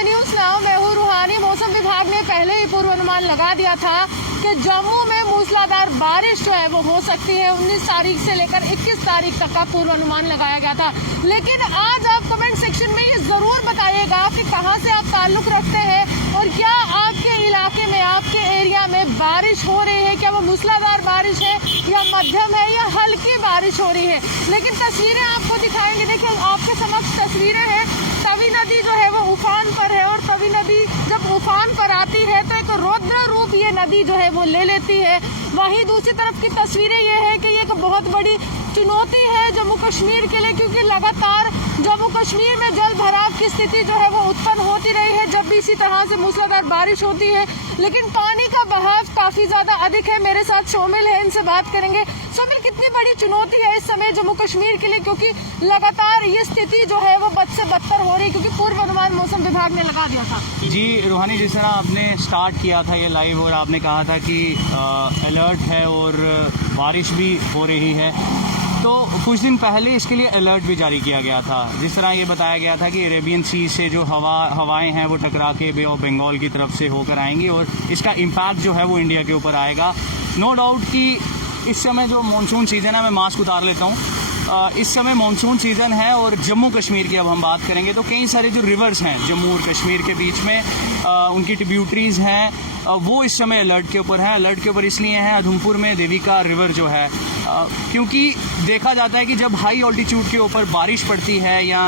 The news now, मैं हूँ रूहानी। मौसम विभाग ने पहले ही पूर्वानुमान लगा दिया था कि जम्मू में मूसलाधार बारिश जो है वो हो सकती है। 19 तारीख से लेकर 21 तारीख तक का पूर्वानुमान लगाया गया था। लेकिन आज आप कमेंट सेक्शन में ये जरूर बताइएगा कि कहाँ से आप ताल्लुक रखते हैं और क्या आपके इलाके में, आपके एरिया में बारिश हो रही है। क्या वो मूसलाधार बारिश है या मध्यम है या हल्की बारिश हो रही है। लेकिन तस्वीरें आपको दिखाएंगे। देखिए, आपके समक्ष तस्वीरें हैं। तवी नदी जो है वो उफान पर है और तवी नदी जब उफान पर आती है तो एक रौद्र रूप ये नदी जो है वो ले लेती है। वहीं दूसरी तरफ की तस्वीरें ये है कि ये एक बहुत बड़ी चुनौती है जम्मू कश्मीर के लिए, क्योंकि लगातार जम्मू कश्मीर में जल भराव की स्थिति जो है वो उत्पन्न होती रही है जब भी इसी तरह से मूसलाधार बारिश होती है। लेकिन पानी का बहाव काफी ज्यादा अधिक है। मेरे साथ शोमिल है, इनसे बात करेंगे। शोमिल, कितनी बड़ी चुनौती है इस समय जम्मू कश्मीर के लिए, क्योंकि लगातार ये स्थिति जो है वो बद से बदतर हो रही है, क्योंकि पूर्वानुमान मौसम विभाग ने लगा दिया था। जी रूहानी, जिस तरह आपने स्टार्ट किया था ये लाइव और आपने कहा था कि अलर्ट है और बारिश भी हो रही है, तो कुछ दिन पहले इसके लिए अलर्ट भी जारी किया गया था। जिस तरह ये बताया गया था कि अरेबियन सी से जो हवाएं हैं वो टकरा के बे ऑफ बंगाल की तरफ से होकर आएंगी और इसका इम्पैक्ट जो है वो इंडिया के ऊपर आएगा। नो डाउट कि इस समय जो मानसून सीज़न है, मैं मास्क उतार लेता हूँ, इस समय मानसून सीज़न है और जम्मू कश्मीर की अब हम बात करेंगे तो कई सारे जो रिवर्स हैं जम्मू और कश्मीर के बीच में, उनकी ट्रिब्यूटरीज हैं, वो इस समय अलर्ट के ऊपर हैं। अलर्ट के ऊपर इसलिए हैं, उधमपुर में देविका रिवर जो है, क्योंकि देखा जाता है कि जब हाई ऑल्टीट्यूड के ऊपर बारिश पड़ती है या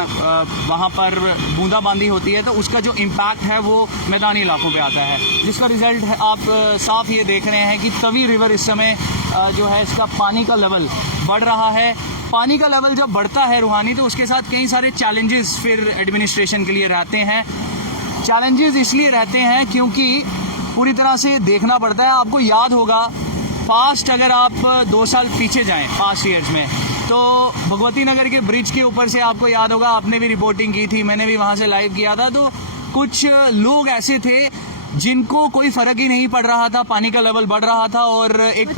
वहाँ पर बूंदाबांदी होती है तो उसका जो इम्पैक्ट है वो मैदानी इलाकों पे आता है, जिसका रिजल्ट है आप साफ ये देख रहे हैं कि तवी रिवर इस समय जो है इसका पानी का लेवल बढ़ रहा है। पानी का लेवल जब बढ़ता है रूहानी तो उसके साथ कई सारे चैलेंजेस फिर एडमिनिस्ट्रेशन के लिए रहते हैं। चैलेंजेस इसलिए रहते हैं क्योंकि पूरी तरह से देखना पड़ता है। आपको याद होगा पास्ट, अगर आप 2 साल पीछे जाएं पास्ट ईयर्स में, तो भगवती नगर के ब्रिज के ऊपर से आपको याद होगा, आपने भी रिपोर्टिंग की थी, मैंने भी वहां से लाइव किया था, तो कुछ लोग ऐसे थे जिनको कोई फर्क ही नहीं पड़ रहा था, पानी का लेवल बढ़ रहा था और एक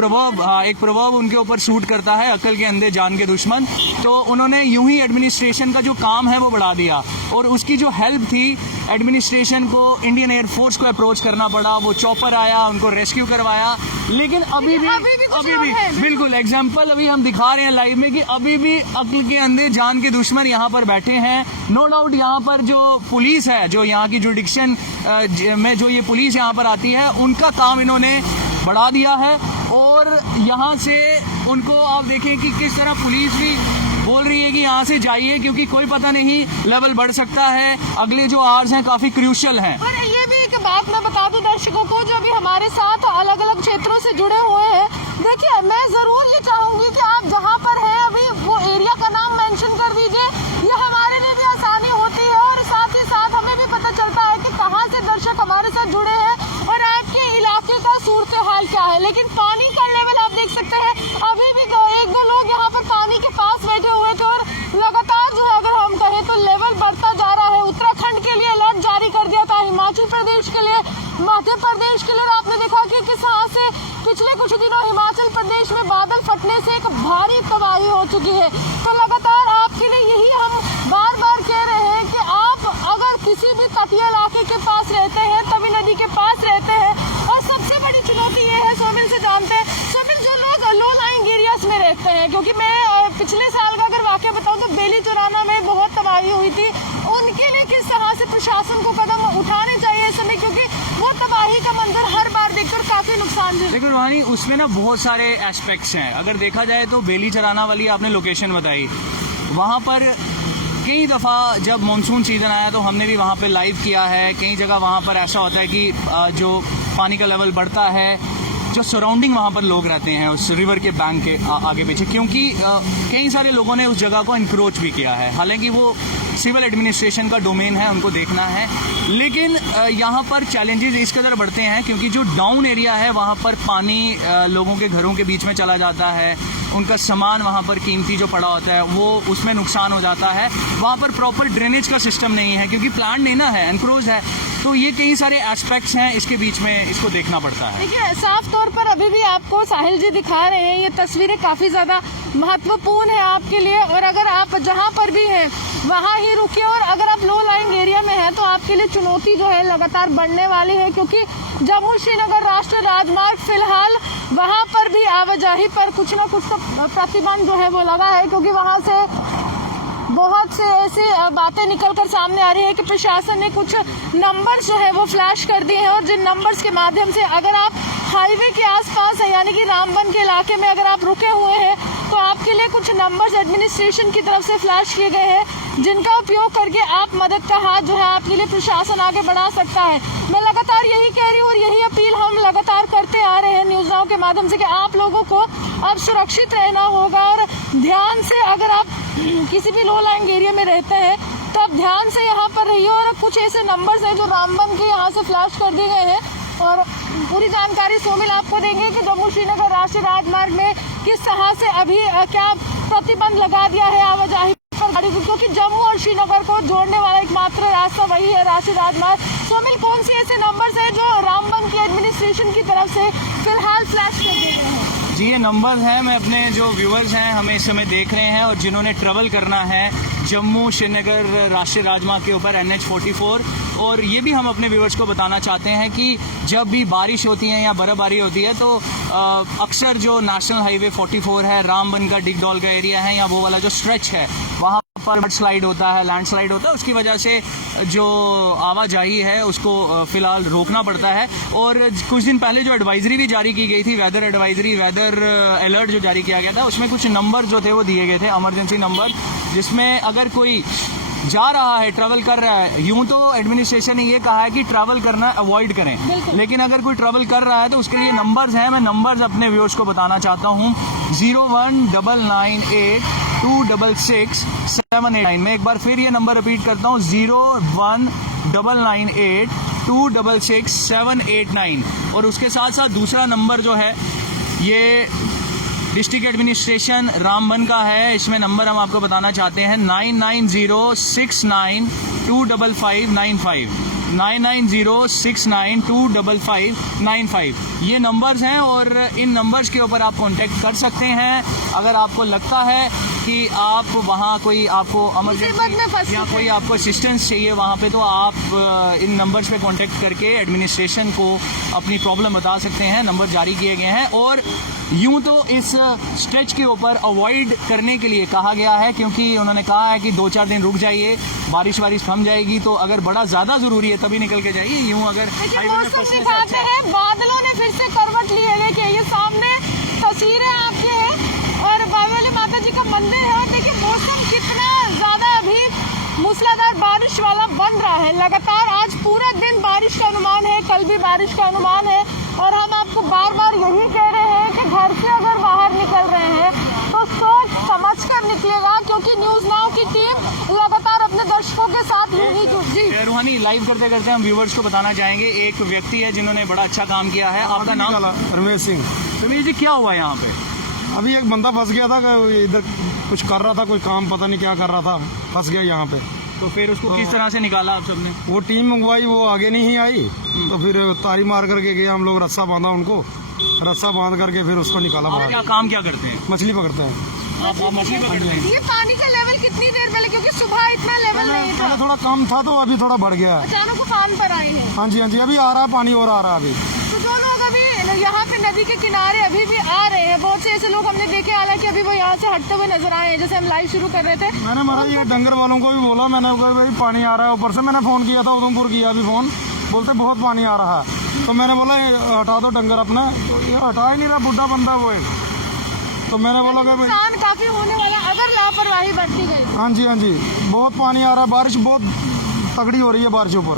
प्रभाव उनके ऊपर सूट करता है, अकल के अंधे जान के दुश्मन। तो उन्होंने यूं ही एडमिनिस्ट्रेशन का जो काम है वो बढ़ा दिया और उसकी जो हेल्प थी एडमिनिस्ट्रेशन को इंडियन एयरफोर्स को अप्रोच करना पड़ा। वो चॉपर आया, उनको रेस्क्यू करवाया, लेकिन अभी भी बिल्कुल एग्जाम्पल अभी हम दिखा रहे हैं लाइव में कि अभी भी अकल के अंधे जान के दुश्मन यहाँ पर बैठे हैं। नो डाउट यहाँ पर जो पुलिस है, जो यहाँ की जुडिक्शन में जो ये पुलिस यहाँ पर आती है, उनका काम इन्होंने बढ़ा दिया है और यहाँ से उनको आप देखें कि किस तरह पुलिस भी बोल रही है कि यहाँ से जाइए क्योंकि कोई पता नहीं लेवल बढ़ सकता है। अगले जो आवर्स हैं काफी क्रूशियल हैं। पर ये भी एक बात मैं बता दूं दर्शकों को जो अभी हमारे साथ अलग अलग क्षेत्रों से जुड़े हुए हैं, देखिए मैं जरूर ये चाहूंगी कि आप जहाँ पर हैं अभी वो एरिया का नाम मेंशन कर दीजिए। ये हमारे लिए भी आसानी होती है और साथ ही साथ हमें भी पता चलता है कि कहाँ से दर्शक हमारे साथ जुड़े हैं और आपके इलाके का सूरत हाल क्या है। लेकिन पानी का लेवल आप देख सकते हैं, अभी भी 1-2 लोग यहाँ पर पानी के पास बैठे हुए थे और लगातार जो है अगर हम कहें तो लेवल बढ़ता जा रहा है। उत्तराखंड के लिए अलर्ट जारी कर दिया था, हिमाचल प्रदेश के लिए, मध्य प्रदेश के लिए। आपने देखा कि किस तरह से पिछले कुछ दिनों हिमाचल प्रदेश में बादल फटने से एक भारी तबाही हो चुकी है। तो लगातार आपके लिए यही हम बार बार कह रहे हैं कि आप अगर किसी भी तटीय इलाके के पास रहते हैं, तवी नदी के पास रहते हैं, और सबसे बड़ी चुनौती ये है, शोमिल से जानते हैं, शोमिल जो लोग लो लाइंग एरियाज में रहते हैं, क्योंकि मैं पिछले साल का अगर वाकया बताऊं तो बेली चौराना में बहुत तबाही हुई थी, उनके लिए किस तरह से प्रशासन को कदम उठाने चाहिए इस समय, क्योंकि वो तबाही का मंजर हर बार देखकर काफी नुकसान है। देखो रूहानी, उसमें ना बहुत सारे एस्पेक्ट्स हैं। अगर देखा जाए तो बेली चराना वाली आपने लोकेशन बताई, वहाँ पर कई दफ़ा जब मानसून सीज़न आया तो हमने भी वहाँ पे लाइव किया है। कई जगह वहाँ पर ऐसा होता है कि जो पानी का लेवल बढ़ता है, जो सराउंडिंग वहाँ पर लोग रहते हैं उस रिवर के बैंक के आगे पीछे, क्योंकि कई सारे लोगों ने उस जगह को इंक्रोच भी किया है। हालांकि वो सिविल एडमिनिस्ट्रेशन का डोमेन है, उनको देखना है, लेकिन यहाँ पर चैलेंजेस इस कदर बढ़ते हैं क्योंकि जो डाउन एरिया है वहाँ पर पानी लोगों के घरों के बीच में चला जाता है, उनका सामान वहाँ पर कीमती जो पड़ा होता है वो उसमें नुकसान हो जाता है। वहाँ पर प्रॉपर ड्रेनेज का सिस्टम नहीं है क्योंकि प्लांट नहीं ना है, एनक्रोज है। तो ये कई सारे एस्पेक्ट्स हैं, इसके बीच में इसको देखना पड़ता है। देखिए साफ तौर पर अभी भी आपको साहिल जी दिखा रहे हैं, ये तस्वीरें काफी ज्यादा महत्वपूर्ण है आपके लिए, और अगर आप जहाँ पर भी हैं वहाँ ही रुकिए, और अगर आप लो लाइंग एरिया में हैं तो आपके लिए चुनौती जो है लगातार बढ़ने वाली है, क्योंकि जम्मू श्रीनगर राष्ट्रीय राजमार्ग फिलहाल वहां पर भी आवाजाही पर कुछ न कुछ तो प्रतिबंध जो है वो लगा है, क्योंकि वहां से बहुत से ऐसी बातें निकलकर सामने आ रही है कि प्रशासन ने कुछ नंबर्स जो है वो फ्लैश कर दिए हैं, और जिन नंबर्स के माध्यम से अगर आप हाईवे के आसपास है यानी कि रामबन के इलाके में अगर आप रुके हुए हैं तो आपके लिए कुछ नंबर्स एडमिनिस्ट्रेशन की तरफ से फ्लैश किए गए हैं, जिनका उपयोग करके आप मदद का हाथ जो है आपके लिए प्रशासन आगे बढ़ा सकता है। मैं लगातार यही कह रही हूँ और यही अपील हम लगातार करते आ रहे हैं न्यूज़ नाउ के माध्यम से कि आप लोगों को अब सुरक्षित रहना होगा, और ध्यान से अगर आप किसी भी लो लाइंग एरिया में रहते हैं तो आप ध्यान से यहाँ पर रहिए। और कुछ ऐसे नंबर्स हैं जो रामबन के यहाँ से फ्लैश कर दिए गए हैं, और पूरी जानकारी सोमिल आपको देंगे कि जम्मू श्रीनगर राष्ट्रीय राजमार्ग में किस तरह से अभी क्या प्रतिबंध लगा दिया है आवाजाही पर गाड़ी को, क्योंकि जम्मू और श्रीनगर को जोड़ने वाला एकमात्र रास्ता वही है राष्ट्रीय राजमार्ग। सोमिल, कौन से ऐसे नंबर्स हैं जो रामबन की एडमिनिस्ट्रेशन की तरफ से फिलहाल फ्लैश कर दिए गए हैं? जी, ये नंबर हैं, मैं अपने जो व्यूअर्स हैं हमें इस समय देख रहे हैं और जिन्होंने ट्रेवल करना है जम्मू श्रीनगर राष्ट्रीय राजमार्ग के ऊपर NH44, और ये भी हम अपने व्यूअर्स को बताना चाहते हैं कि जब भी बारिश होती है या बर्फबारी होती है तो अक्सर जो नेशनल हाईवे 44 है, रामबन का डिगडॉल का एरिया है या वो वाला जो स्ट्रेच है वहाँ पर स्लाइड होता है, लैंडस्लाइड होता है, उसकी वजह से जो आवाजाही है उसको फिलहाल रोकना पड़ता है। और कुछ दिन पहले जो एडवाइजरी भी जारी की गई थी, वेदर एडवाइजरी, वेदर अलर्ट जो जारी किया गया था, उसमें कुछ नंबर जो थे वो दिए गए थे, इमरजेंसी नंबर, जिसमें अगर कोई जा रहा है, ट्रैवल कर रहा है, यूं तो एडमिनिस्ट्रेशन ने ये कहा है कि ट्रैवल करना अवॉइड करें, लेकिन अगर कोई ट्रैवल कर रहा है तो उसके लिए नंबर्स हैं। मैं नंबर्स अपने व्यूअर्स को बताना चाहता हूँ, 0199826678। मैं एक बार फिर ये नंबर रिपीट करता हूँ, 019982667889। और उसके साथ साथ दूसरा नंबर जो है ये डिस्ट्रिक्ट एडमिनिस्ट्रेशन रामबन का है, इसमें नंबर हम आपको बताना चाहते हैं 9906925595, 9906925595। ये नंबर्स हैं और इन नंबर्स के ऊपर आप कांटेक्ट कर सकते हैं अगर आपको लगता है कि आप वहाँ कोई आपको इमरजेंसी या कोई आपको असिस्टेंस चाहिए वहाँ पे, तो आप इन नंबर्स पे कांटेक्ट करके एडमिनिस्ट्रेशन को अपनी प्रॉब्लम बता सकते हैं। नंबर जारी किए गए हैं और यूं तो इस स्ट्रेच के ऊपर अवॉइड करने के लिए कहा गया है, क्योंकि उन्होंने कहा है कि 2-4 दिन रुक जाइए, बारिश थम जाएगी तो अगर बड़ा ज्यादा जरूरी है तभी निकल के जाइए। यूं अगर बादलों ने फिर से करवट ली है कि ये सामने तस्वीरें आपके हैं और बावली माता जी का मंदिर है, और देखिए मौसम कितना ज्यादा अभी मूसलाधार बारिश वाला बन रहा है। लगातार आज पूरा दिन बारिश का अनुमान है, कल भी बारिश का अनुमान है, और हम आपको बार बार यही कह रहे हैं कि घर से अगर बाहर निकल रहे हैं तो सोच समझ कर निकलेगा, क्योंकि न्यूज़ नाउ की टीम लगातार अपने दर्शकों के साथ यही जुड़ी। रूहानी, लाइव करते करते हम व्यूवर्स को बताना चाहेंगे, एक व्यक्ति है जिन्होंने बड़ा अच्छा काम किया है, आपका नाम? रमेश सिंह। रमेश जी, क्या हुआ यहाँ पे? अभी एक बंदा फंस गया था, इधर कुछ कर रहा था, कोई काम पता नहीं क्या कर रहा था, फंस गया यहाँ पे। तो फिर उसको किस तरह से निकाला आप सबने? वो टीम मंगवाई, वो आगे नहीं आई, तो फिर तारी मार करके गया, हम लोग रस्सा बांधा उनको, रस्सा बांध करके फिर उसको निकाला बाहर। क्या काम क्या करते हैं? मछली पकड़ते हैं। आप मछली पकड़ते हैं? ये पानी का लेवल कितनी देर पहले, क्योंकि सुबह इतना लेवल नहीं था, थोड़ा कम था तो अभी थोड़ा बढ़ गया है, अचानक उफान पर आई है। हाँ जी, अभी आ रहा है पानी और आ रहा है अभी। तो जो लोग अभी यहाँ पे नदी के किनारे अभी भी आ रहे हैं, बहुत से ऐसे लोग हमने देखे, हालांकि अभी वो यहाँ से हटते हुए नजर आए हैं, जैसे हम लाइव शुरू कर रहे थे। मैंने महाराज ये डंगर वालों को भी बोला, मैंने कहा भाई पानी आ रहा है ऊपर से, मैंने फोन किया था, उधमपुर किया अभी फोन, बोलते बहुत पानी आ रहा है, तो मैंने बोला हटा दो डंगर अपना, तो ये हटा ही नहीं रहा, बुढ़ा बंदा वो है, तो मैंने बोला कि नुकसान काफी होने वाला अगर लापरवाही बरती गई। हाँ जी, बहुत पानी आ रहा है, बारिश बहुत तगड़ी हो रही है बारिश ऊपर।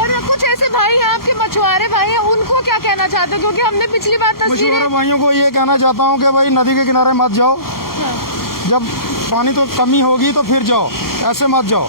और कुछ ऐसे भाई हैं आपके मछुआरे भाई हैं, उनको क्या कहना चाहते हैं, क्योंकि हमने पिछली बार मछुआरे भाइयों को ये कहना चाहता हूँ कि भाई नदी के किनारे मत जाओ, जब पानी तो कमी होगी तो फिर जाओ, ऐसे मत जाओ।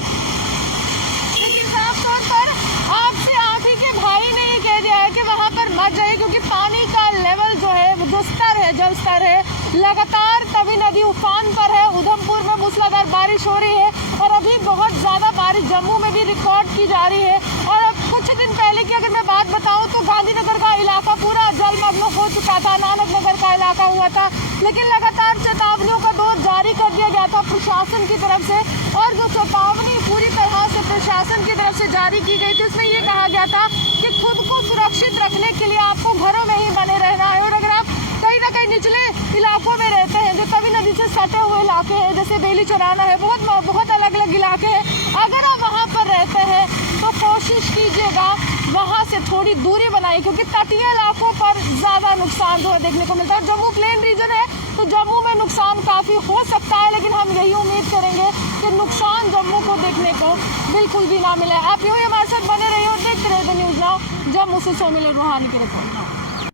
लेकिन साफ तौर पर आपसे आप ही के भाई ने ये कह दिया है कि वहाँ पर मत जाइए, क्योंकि पानी का लेवल जो है वो स्तर है, जल स्तर है, लगातार तभी नदी उफान पर है। उधमपुर में मूसलाधार बारिश हो रही है और अभी बहुत ज्यादा बारिश जम्मू में भी रिकॉर्ड की जा रही है। और अब कुछ दिन पहले की अगर मैं बात बताऊं तो गांधीनगर का इलाका पूरा जलमग्न हो चुका था, नानक नगर का इलाका हुआ था, लेकिन लगातार चेतावनियों का दौर जारी कर दिया गया था प्रशासन की तरफ से, और जो चेतावनी पूरी तरह से प्रशासन की तरफ से जारी की गई थी उसमें ये कहा गया था कि खुद को सुरक्षित रखने के लिए आपको घरों में ही बने रहना है, और अगर आप कहीं ना कहीं निचले इलाकों में रहते हैं, जो तवी नदी से सटे हुए इलाके हैं, जैसे बेली चराना है, बहुत अलग अलग इलाके हैं, अगर आप वहाँ पर रहते हैं तो कोशिश कीजिएगा वहाँ से थोड़ी दूरी बनाइए, क्योंकि तटीय इलाकों पर ज्यादा नुकसान जो है देखने को मिलता है। जम्मू प्लेन रीजन है तो जम्मू में नुकसान काफी हो सकता है, लेकिन हम यही उम्मीद करेंगे कि नुकसान जम्मू को देखने को बिल्कुल भी ना मिले। आप यूँ ही हमारे साथ बने रहिए और देखते रहिए न्यूज नाउ। जम्मू से सोमिल रूहानी की रिपोर्ट।